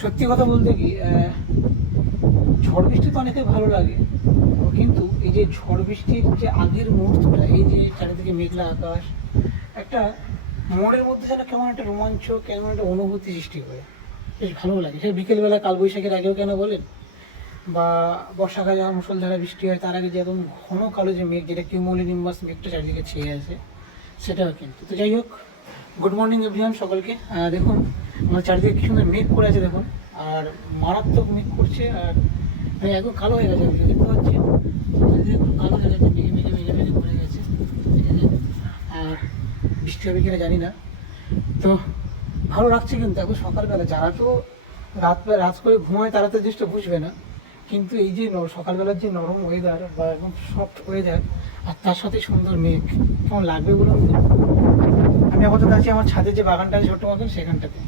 সত্যি কথা বলতে কি, ঝড় বৃষ্টি তো অনেকের ভালো লাগে, কিন্তু এই যে ঝড় বৃষ্টির যে আগের মুহূর্তটা, এই যে চারিদিকে মেঘলা আকাশ, একটা মনের মধ্যে যেন কেমন একটা রোমাঞ্চ, কেমন একটা অনুভূতি সৃষ্টি করে, বেশ ভালো লাগে। সে বিকেলবেলা কালবৈশাখীর আগেও কেন বলেন, বা বর্ষাকালে যখন মুষলধারে বৃষ্টি হয় তার আগে যে একদম ঘন কালো যে মেঘ, যেটা কিউমুলিনিম্বাস মেঘটা চারিদিকে ছেয়ে আছে, সেটাও কিন্তু। তো যাই হোক, গুড মর্নিং এভরিওয়ান সকলকে। দেখুন আমার চারিদিকে কি সুন্দর মেঘ করে আছে দেখুন, আর মারাত্মক মেঘ করছে, আর মানে একদম কালো হয়ে গেছে, আপনি দেখতে পাচ্ছেন চারিদিকে একদম কালো হয়ে গেছে, মেঘে মেঘে মেঘে মেঘে ভরে গেছে, ঠিক আছে। আর বৃষ্টি হবে কিনা জানি না। তো ভালো লাগছে কিন্তু এখন সকালবেলা, যারা তো রাত করে ঘুমায় তারা তো জিনিসটা বুঝবে না, কিন্তু এই যে সকালবেলার যে নরম ওয়েদার বা একদম সফট ওয়েদার, আর তার সাথে সুন্দর মেঘ, কেমন লাগবে বলুন তো। আমি আপাতত আছি আমার ছাদে যে বাগানটা আছে ছোট্ট মতন, সেখানটাতে।